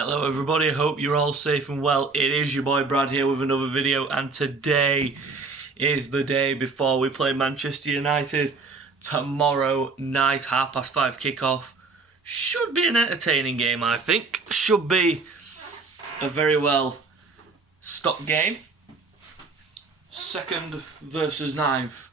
Hello everybody, I hope you're all safe and well. It is your boy Brad here with another video, and today is the day before we play Manchester United. Tomorrow night, 5:30 kickoff. Should be an entertaining game, I think. Should be a very well stocked game. 2nd versus 9th.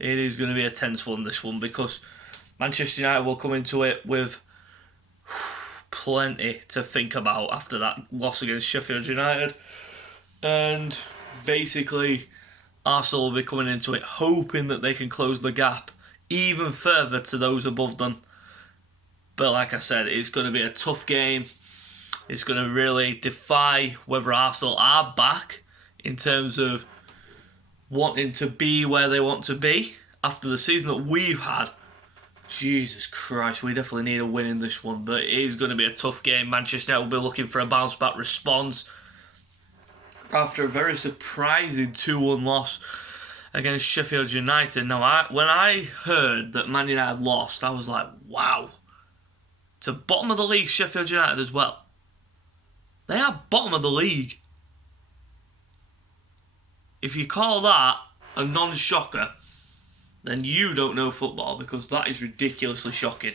It is going to be a tense one, this one, because Manchester United will come into it with plenty to think about after that loss against Sheffield United, and basically Arsenal will be coming into it hoping that they can close the gap even further to those above them. But like I said, it's going to be a tough game. It's going to really defy whether Arsenal are back in terms of wanting to be where they want to be after the season that we've had. Jesus Christ, we definitely need a win in this one, but it is going to be a tough game. Manchester United will be looking for a bounce-back response after a very surprising 2-1 loss against Sheffield United. Now, when I heard that Man United lost, I was like, wow. To bottom of the league, Sheffield United as well. They are bottom of the league. If you call that a non-shocker, then you don't know football, because that is ridiculously shocking.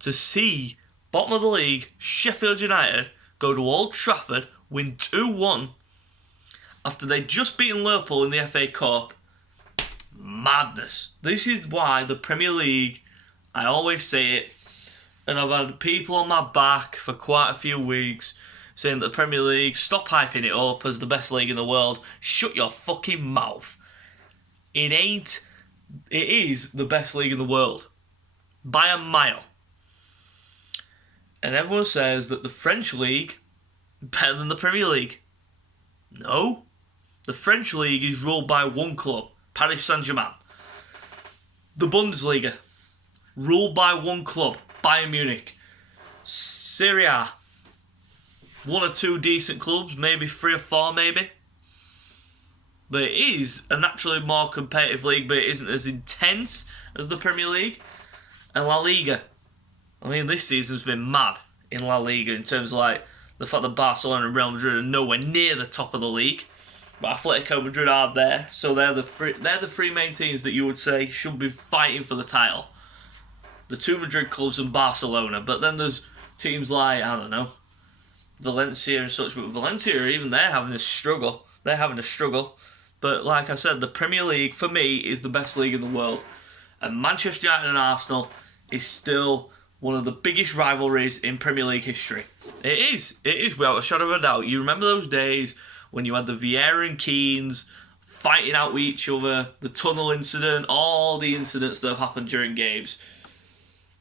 To see bottom of the league, Sheffield United, go to Old Trafford, win 2-1, after they'd just beaten Liverpool in the FA Cup. Madness. This is why the Premier League, I always say it, and I've had people on my back for quite a few weeks saying that the Premier League, stop hyping it up as the best league in the world. Shut your fucking mouth. It ain't. It is the best league in the world. By a mile. And everyone says that the French league is better than the Premier League. No. The French league is ruled by one club, Paris Saint-Germain. The Bundesliga, ruled by one club, Bayern Munich. Serie A, one or two decent clubs, maybe 3 or 4 maybe. But it is a naturally more competitive league, but it isn't as intense as the Premier League. And La Liga. I mean, this season's been mad in La Liga in terms of like the fact that Barcelona and Real Madrid are nowhere near the top of the league. But Atletico Madrid are there, so they're the three main teams that you would say should be fighting for the title. The 2 Madrid clubs and Barcelona. But then there's teams like, I don't know, Valencia and such. But Valencia, even they're having a struggle. But like I said, the Premier League, for me, is the best league in the world. And Manchester United and Arsenal is still one of the biggest rivalries in Premier League history. It is, without a shadow of a doubt. You remember those days when you had the Vieira and Keanes fighting out with each other, the tunnel incident, all the incidents that have happened during games.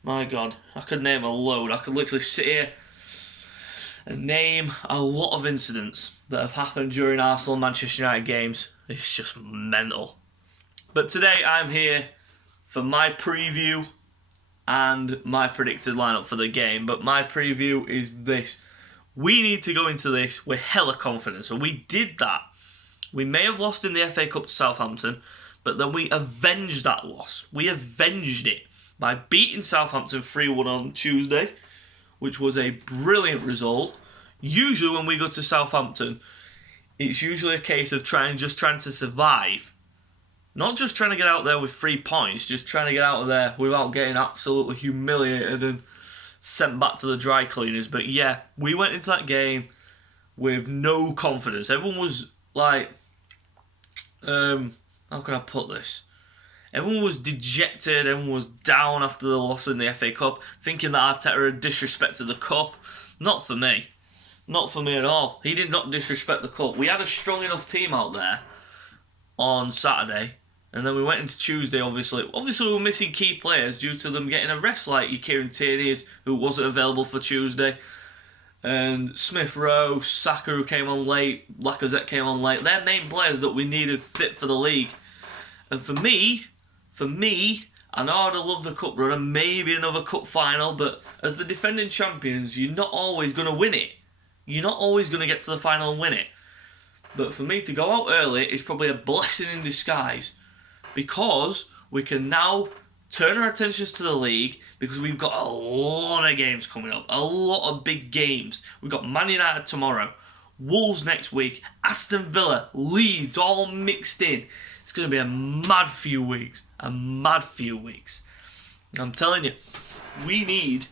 My God, I could name a load. I could literally sit here and name a lot of incidents that have happened during Arsenal and Manchester United games. It's just mental. But today I'm here for my preview and my predicted lineup for the game. But my preview is this. We need to go into this with hella confidence. And we did that. We may have lost in the FA Cup to Southampton, but then we avenged that loss. We avenged it by beating Southampton 3-1 on Tuesday, which was a brilliant result. Usually when we go to Southampton, it's usually a case of trying to survive. Not just trying to get out there with 3 points, just trying to get out of there without getting absolutely humiliated and sent back to the dry cleaners. But yeah, we went into that game with no confidence. Everyone was like, how can I put this? Everyone was dejected, everyone was down after the loss in the FA Cup, thinking that Arteta had disrespected the cup. Not for me. Not for me at all. He did not disrespect the cup. We had a strong enough team out there on Saturday, and then we went into Tuesday, obviously. Obviously, we were missing key players due to them getting a rest, like your Kieran Tierney's, who wasn't available for Tuesday, and Smith Rowe, Saka, who came on late, Lacazette came on late. They're main players that we needed fit for the league. And for me, I know I'd have loved a cup run and maybe another cup final, but as the defending champions, you're not always going to win it. You're not always going to get to the final and win it. But for me to go out early is probably a blessing in disguise, because we can now turn our attentions to the league because we've got a lot of games coming up. A lot of big games. We've got Man United tomorrow, Wolves next week, Aston Villa, Leeds, all mixed in. It's going to be a mad few weeks. A mad few weeks. I'm telling you, we need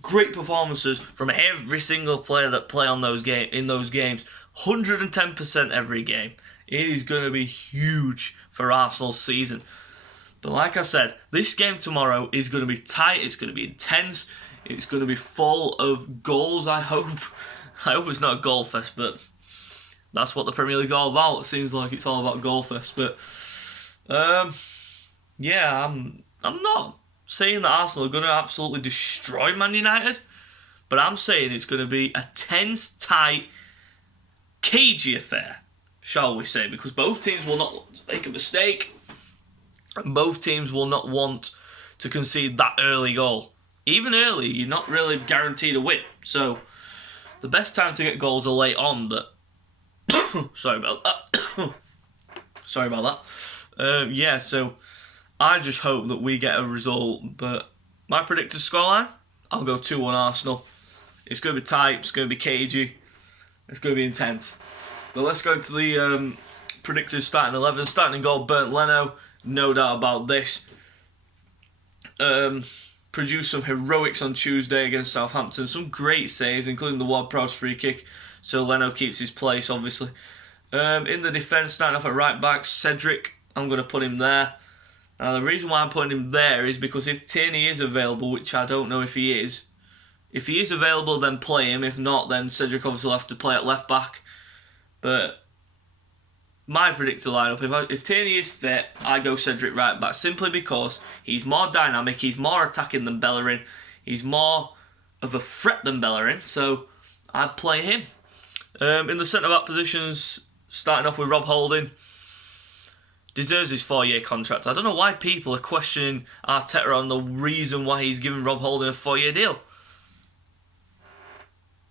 great performances from every single player that play on in those games. 110% every game. It is going to be huge for Arsenal's season. But like I said, this game tomorrow is going to be tight. It's going to be intense. It's going to be full of goals, I hope. I hope it's not a goal fest, but that's what the Premier League's all about. It seems like it's all about goal fest. But yeah, I'm not saying that Arsenal are going to absolutely destroy Man United, but I'm saying it's going to be a tense, tight, cagey affair, shall we say, because both teams will not want to make a mistake, and both teams will not want to concede that early goal. Even early, you're not really guaranteed a win. So the best time to get goals are late on, but sorry about that. Sorry about that. Yeah, so I just hope that we get a result, but my predicted scoreline, I'll go 2-1 Arsenal. It's going to be tight, it's going to be cagey, it's going to be intense. But let's go to the predicted starting 11. Starting in goal, Bernd Leno, no doubt about this. Produced some heroics on Tuesday against Southampton. Some great saves, including the Ward-Prowse free kick. So Leno keeps his place, obviously. In the defence, starting off at right back, Cedric, I'm going to put him there. Now, the reason why I'm putting him there is because if Tierney is available, which I don't know if he is available, then play him. If not, then Cedric obviously will have to play at left back. But my predicted lineup, if Tierney is fit, I go Cedric right back, simply because he's more dynamic, he's more attacking than Bellerin, he's more of a threat than Bellerin, so I'd play him. In the centre-back positions, starting off with Rob Holding, deserves his 4-year contract. I don't know why people are questioning Arteta on the reason why he's giving Rob Holding a 4-year deal.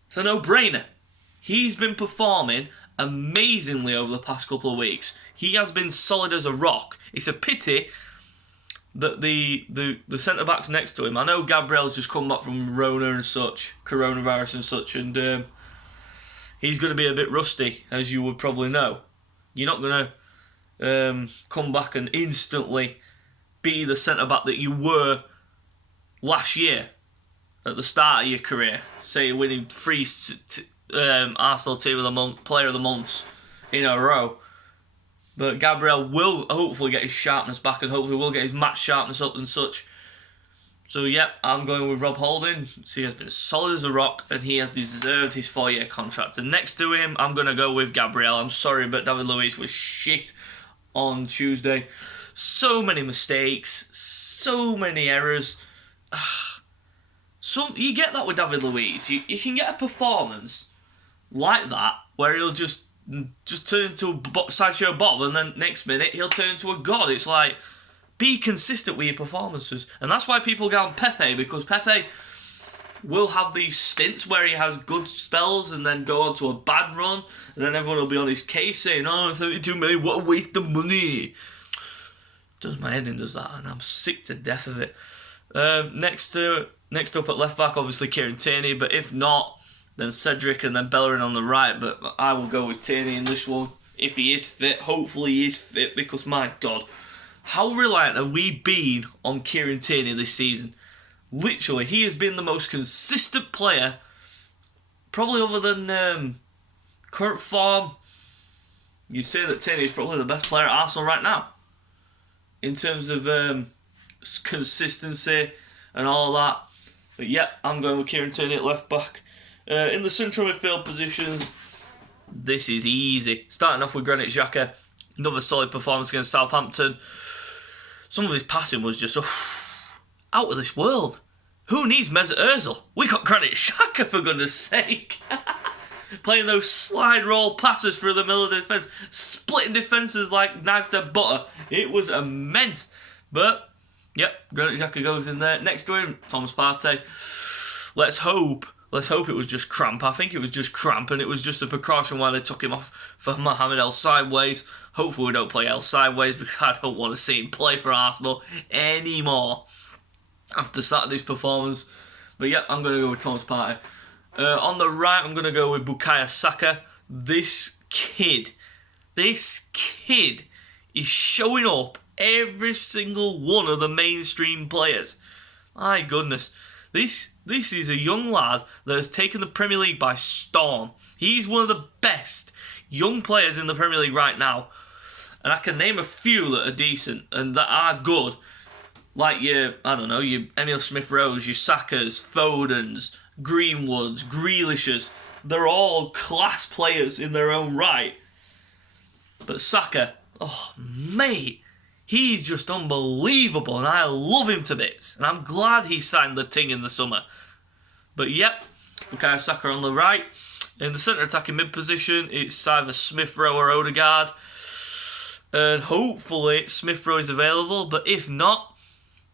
It's a no-brainer. He's been performing amazingly over the past couple of weeks. He has been solid as a rock. It's a pity that the centre-backs next to him, I know Gabriel's just come back from coronavirus and such, and he's going to be a bit rusty, as you would probably know. You're not going to come back and instantly be the centre-back that you were last year at the start of your career. Say you're winning 3 Arsenal Team of the Month, Player of the Months in a row. But Gabriel will hopefully get his sharpness back, and hopefully will get his match sharpness up and such. So yeah, I'm going with Rob Holding. He has been solid as a rock, and he has deserved his 4-year contract. And next to him, I'm going to go with Gabriel. I'm sorry, but David Luiz was shit on Tuesday. So many mistakes, so many errors. You get that with David Luiz. You can get a performance like that where he'll just turn into a sideshow Bob, and then next minute he'll turn into a god. It's like, be consistent with your performances. And that's why people go on Pepe, because Pepe will have these stints where he has good spells and then go on to a bad run, and then everyone will be on his case saying, 32 million, what a waste of money. Does my head in, does that, and I'm sick to death of it. Next up at left back, obviously Kieran Tierney, but if not, then Cedric and then Bellerin on the right. But I will go with Tierney in this one if he is fit. Hopefully he is fit, because my God, how reliant have we been on Kieran Tierney this season? Literally, he has been the most consistent player, probably other than current form. You'd say that Tierney is probably the best player at Arsenal right now in terms of consistency and all that. But yeah, I'm going with Kieran Tierney at left back. In the central midfield positions, this is easy. Starting off with Granit Xhaka, another solid performance against Southampton. Some of his passing was just out of this world. Who needs Mesut Ozil? We got Granit Xhaka, for goodness sake. Playing those slide roll passes through the middle of the defence, splitting defences like knife to butter. It was immense. But yep, Granit Xhaka goes in there. Next to him, Thomas Partey. Let's hope it was just cramp. I think it was just cramp, and it was just a precaution why they took him off for Mohamed El sideways. Hopefully we don't play El sideways because I don't want to see him play for Arsenal anymore after Saturday's performance. But yeah, I'm going to go with Thomas Partey. On the right, I'm going to go with Bukayo Saka. This kid is showing up every single one of the mainstream players. My goodness. This is a young lad that has taken the Premier League by storm. He's one of the best young players in the Premier League right now. And I can name a few that are decent and that are good. Like your Emile Smith-Rowe's, your Sakas, Foden's, Greenwood's, Grealish's. They're all class players in their own right. But Saka, oh mate, he's just unbelievable and I love him to bits. And I'm glad he signed the ting in the summer. But yep, Bukayo Saka on the right. In the centre attacking mid position, it's either Smith-Rowe or Odegaard. And hopefully Smith-Rowe is available. But if not,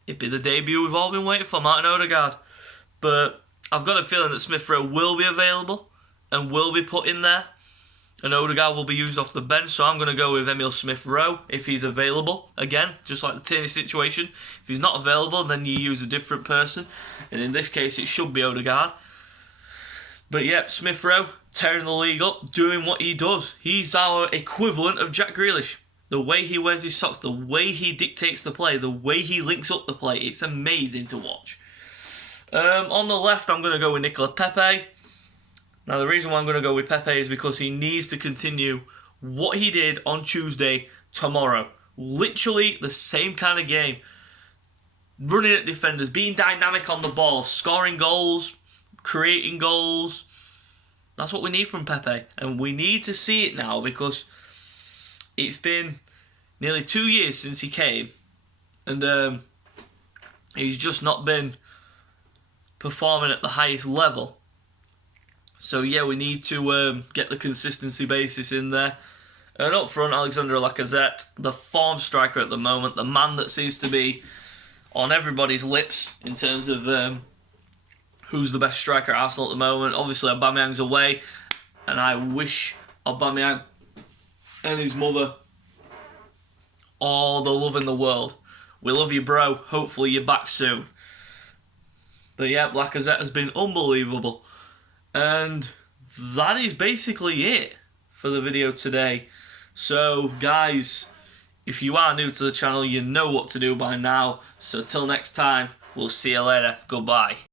it'd be the debut we've all been waiting for, Martin Odegaard. But I've got a feeling that Smith-Rowe will be available and will be put in there. And Odegaard will be used off the bench, so I'm going to go with Emile Smith-Rowe if he's available. Again, just like the Tierney situation. If he's not available, then you use a different person. And in this case, it should be Odegaard. But yeah, Smith-Rowe, tearing the league up, doing what he does. He's our equivalent of Jack Grealish. The way he wears his socks, the way he dictates the play, the way he links up the play, it's amazing to watch. On the left, I'm going to go with Nicola Pepe. Now, the reason why I'm going to go with Pepe is because he needs to continue what he did on Tuesday tomorrow. Literally the same kind of game. Running at defenders, being dynamic on the ball, scoring goals, creating goals. That's what we need from Pepe. And we need to see it now because it's been nearly 2 years since he came. And he's just not been performing at the highest level. So yeah, we need to get the consistency basis in there. And up front, Alexander Lacazette, the form striker at the moment, the man that seems to be on everybody's lips in terms of who's the best striker at Arsenal at the moment. Obviously, Aubameyang's away, and I wish Aubameyang and his mother all the love in the world. We love you, bro. Hopefully, you're back soon. But yeah, Lacazette has been unbelievable. And that is basically it for the video today. So, guys, if you are new to the channel, you know what to do by now. So, till next time, we'll see you later. Goodbye.